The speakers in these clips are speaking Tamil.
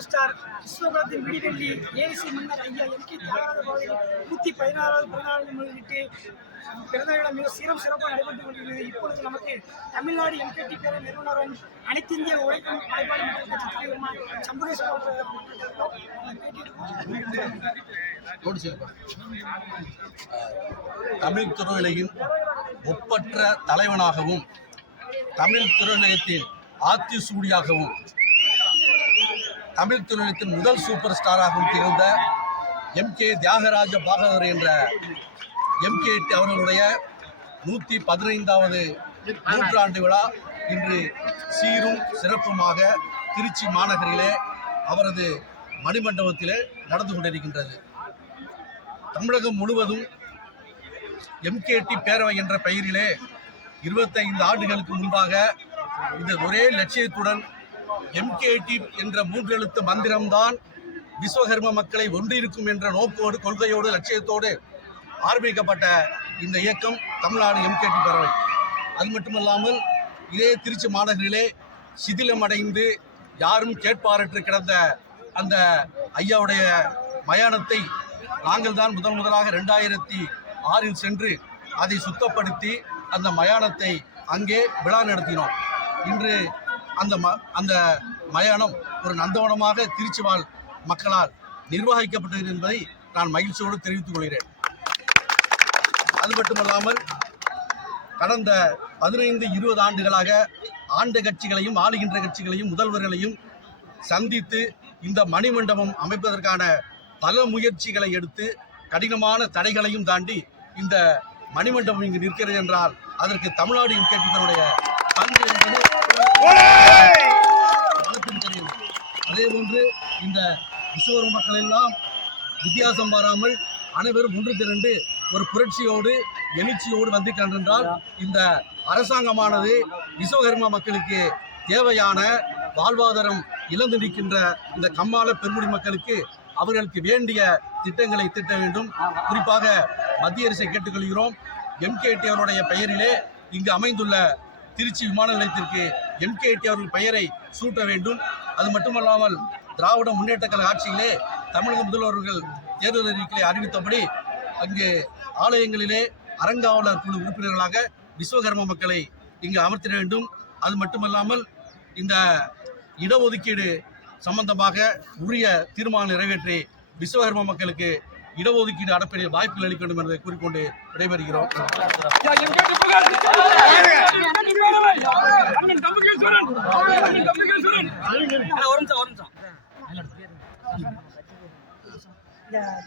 சூப்பர் ஸ்டார் விஸ்வகுலத்தின் விடிவெள்ளி ஏசி மன்னர் ஐயா எம் கே தியாகராஜ பாதையில் நூற்றி பதினாறாவது பிறந்தநாளை முன்னிட்டு பிறந்த விழா மிக சீரம் சிறப்பாக நடைபெற்றுக் கொண்டிருக்கிறது. இப்பொழுது நமக்கு தமிழ்நாடு எம்கேடி பேர நிறுவனரும் அனைத்து இந்திய உழைக்கும் படைப்பாளி மக்கள் கட்சி தலைவருமா சம்புகேஸ்வர தமிழ் திரையுலகின் ஒப்பற்ற தலைவனாகவும் தமிழ் திரையுலகத்தின் ஆத்திசூடியாகவும் தமிழ் திரையுலகத்தின் முதல் சூப்பர் ஸ்டாராகவும் திகழ்ந்த எம் கே தியாகராஜ பாகவதர் என்ற எம் கே அவர்களுடைய நூற்றி பதினைந்தாவது நூற்றாண்டு விழா இன்று சீரும் சிறப்புமாக திருச்சி மாநகரிலே அவரது மணிமண்டபத்திலே நடந்து கொண்டிருக்கின்றது. தமிழகம் முழுவதும் எம்கேடி பேரவை என்ற பெயரிலே இருபத்தைந்து ஆண்டுகளுக்கு முன்பாக இந்த ஒரே லட்சியத்துடன் எம்கேடி என்ற மூன்று எழுத்து மந்திரம்தான் விஸ்வகர்ம மக்களை ஒன்றிருக்கும் என்ற நோக்கோடு கொள்கையோடு லட்சியத்தோடு ஆரம்பிக்கப்பட்ட இந்த இயக்கம் தமிழ்நாடு எம்கேடி பேரவை அது மட்டுமல்லாமல் இதே திருச்சி மாநகரிலே சிதிலமடைந்து யாரும் கேட்பாரற்று கிடந்த அந்த ஐயாவுடைய மயானத்தை நாங்கள் தான் முதன் முதலாக ரெண்டாயிரத்தி ஆறில் சென்று அதை சுத்தப்படுத்தி அந்த மயானத்தை அங்கே விழா நடத்தினோம். இன்று அந்த ம அந்த மயானம் ஒரு நந்தவனமாக திருச்சி வாழ் மக்களால் நிர்வகிக்கப்பட்டது என்பதை நான் மகிழ்ச்சியோடு தெரிவித்துக் கொள்கிறேன். அது மட்டுமல்லாமல் கடந்த பதினைந்து இருபது ஆண்டுகளாக ஆண்ட கட்சிகளையும் ஆளுகின்ற கட்சிகளையும் முதல்வர்களையும் சந்தித்து இந்த மணிமண்டபம் அமைப்பதற்கான பல முயற்சிகளை எடுத்து கடினமான தடைகளையும் தாண்டி இந்த மணிமண்டபம் இங்கு நிற்கிறது என்றால் அதற்கு தமிழ்நாடு இன்கேட்டினுடைய பங்கு என்பது தெரியும் அதே போன்று இந்த விசுவர மக்கள் எல்லாம் வித்தியாசம் பாராமல் அனைவரும் ஒன்று திரண்டு ஒரு புரட்சியோடு எழுச்சியோடு வந்திருக்கின்றால் இந்த அரசாங்கமானது விஸ்வகர்ம மக்களுக்கு தேவையான வாழ்வாதாரம் இழந்து நிற்கின்ற இந்த கம்மாள பெருமுடி மக்களுக்கு அவர்களுக்கு வேண்டிய திட்டங்களை திட்ட வேண்டும். குறிப்பாக மத்திய அரசை கேட்டுக்கொள்கிறோம். எம்கேடி அவருடைய பெயரிலே இங்கு அமைந்துள்ள திருச்சி விமான நிலையத்திற்கு எம்கேடி அவர்கள் பெயரை சூட்ட வேண்டும். அது மட்டுமல்லாமல் திராவிட முன்னேற்ற கழக ஆட்சியிலே தமிழக முதல்வர்கள் தேர்தல் அறிக்கையை அறிவித்தபடி அங்கே ஆலயங்களிலே அறங்காவலர் குழு உறுப்பினர்களாக விஸ்வகர்ம மக்களை இங்கு அமர்த்திட வேண்டும். அது மட்டுமல்லாமல் இந்த இடஒதுக்கீடு சம்பந்தமாக உரிய தீர்மானம் நிறைவேற்றி விஸ்வகர்ம மக்களுக்கு இடஒதுக்கீடு அடப்பிட வாய்ப்புகள் அளிக்க வேண்டும் என்பதை கூறிக்கொண்டு விடைபெறுகிறோம்.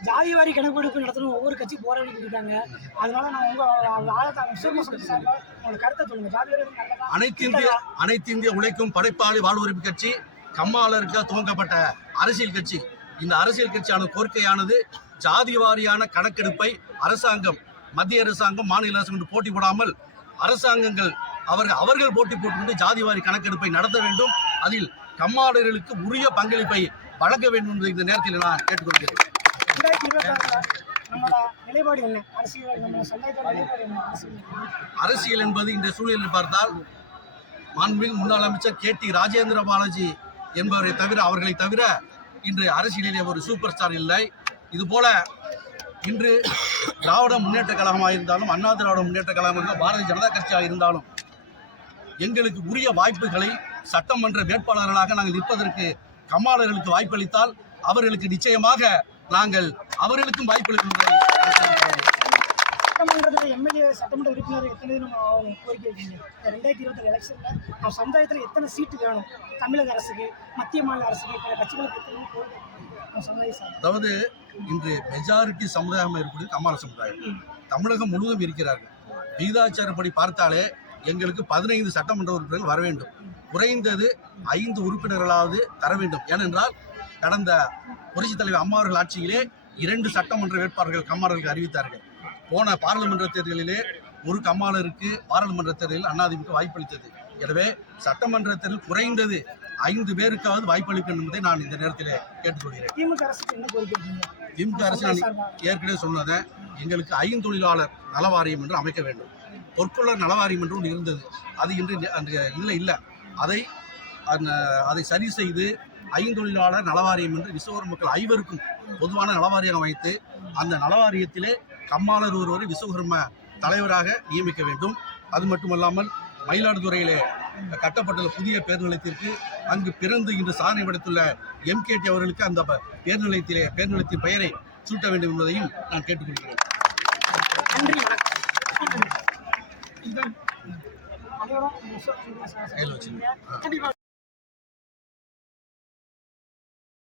ஜாதி வாரி கணக்கெடுப்பு நடத்தணும். ஒவ்வொரு கட்சி போராடிட்டு இருக்காங்க. அதனால நான் உங்க கருத்தை சொல்லுங்க. ஜாதி அனைத்து இந்திய அனைத்து இந்திய உழைக்கும் படைப்பாளி வாழ்வுரிமை கட்சி கம்மாளருக்கு துவங்கப்பட்ட அரசியல் கட்சி. இந்த அரசியல் கட்சியான கோரிக்கையானது ஜாதி வாரியான கணக்கெடுப்பை அரசாங்கம் மத்திய அரசாங்கம் மாநில அரசாங்கம் போட்டி போடாமல் அரசாங்கங்கள் அவர்கள் அவர்கள் போட்டி போட்டுக்கொண்டு ஜாதி வாரி கணக்கெடுப்பை நடத்த வேண்டும். அதில் கம்மாளர்களுக்கு உரிய பங்களிப்பை வழங்க வேண்டும் என்று இந்த நேரத்தில் நான் கேட்டுக்கொள்கிறேன். அரசியல் என்பது இந்த சூழலில் பார்த்தால் மாண்புமிகு முன்னாள் அமைச்சர் கே டி ராஜேந்திர பாலாஜி என்பவரை தவிர அவர்களை தவிர இன்று அரசியலிலே ஒரு சூப்பர் ஸ்டார் இல்லை இதுபோல இன்று திராவிட முன்னேற்ற கழகமாக இருந்தாலும் அண்ணா திராவிட முன்னேற்ற கழகம் இருந்தாலும் பாரதிய ஜனதா கட்சியாக இருந்தாலும் எங்களுக்கு உரிய வாய்ப்புகளை சட்டமன்ற வேட்பாளர்களாக நாங்கள் நிற்பதற்கு கம்மாளர்களுக்கு வாய்ப்பளித்தால் அவர்களுக்கு நிச்சயமாக நாங்கள் அவர்களுக்கும் வாய்ப்பளிக்கும் சட்டமன்றத்தில் எம்எல்ஏ சட்டமன்ற உறுப்பினர் எத்தனை நம்ம கோரிக்கை வைக்கீங்க ரெண்டாயிரத்தி இருபத்தி எலெக்ஷனில் நம்ம சமுதாயத்தில் எத்தனை சீட்டு வேணும்? தமிழக அரசுக்கு மத்திய மாநில அரசுக்கு பிற கட்சிகளுக்கு எத்தனை அதாவது இன்று மெஜாரிட்டி சமுதாயம் இருக்குது கம்மாள சமுதாயம். தமிழகம் முழுவதும் இருக்கிறார்கள். விகிதாச்சாரப்படி பார்த்தாலே எங்களுக்கு பதினைந்து சட்டமன்ற உறுப்பினர்கள் வர வேண்டும். குறைந்தது ஐந்து உறுப்பினர்களாவது தர வேண்டும். ஏனென்றால் கடந்த புரட்சித் தலைவர் அம்மா அவர்கள் ஆட்சியிலே இரண்டு சட்டமன்ற வேட்பாளர்கள் கம்மாளர்களுக்கு அறிவித்தார்கள். போன பாராளுமன்ற தேர்தலிலே ஒரு கம்மாளருக்கு பாராளுமன்ற தேர்தலில் அதிமுக வாய்ப்பளித்தது. எனவே சட்டமன்ற தேர்தலில் குறைந்தது ஐந்து பேருக்காவது வாய்ப்பளிக்க என்பதை நான் இந்த நேரத்தில் கேட்டுக்கொள்கிறேன். திமுக அரசு ஏற்கனவே சொன்னதை எங்களுக்கு ஐந்தொழிலாளர் நலவாரியம் என்று அமைக்க வேண்டும். பொற்கொள்ளர் நலவாரியம் என்றும் ஒன்று இருந்தது. அது இன்று நி- இல்லை இல்லை. அதை அந்த அதை சரி செய்து ஐந்தொழிலாளர் நலவாரியம் என்று விஸ்வகர்ம மக்கள் ஐவருக்கும் பொதுவான நலவாரியம் வைத்து அந்த நலவாரியத்திலே கம்மாளர் ஒருவரை விஸ்வகர்ம தலைவராக நியமிக்க வேண்டும். அது மட்டுமல்லாமல் மயிலாடுதுறையிலே கட்டப்பட்டுள்ள புதிய பேருந்து நிலையத்திற்கு அங்கு பிறந்து இன்று சாதனை படைத்துள்ள எம்கேடி அவர்களுக்கு அந்த பேருந்து நிலையத்திலே பேருந்து நிலையத்தின் பெயரை சூட்ட வேண்டும் என்பதையும் நான் கேட்டுக்கொள்கிறேன். É Chin.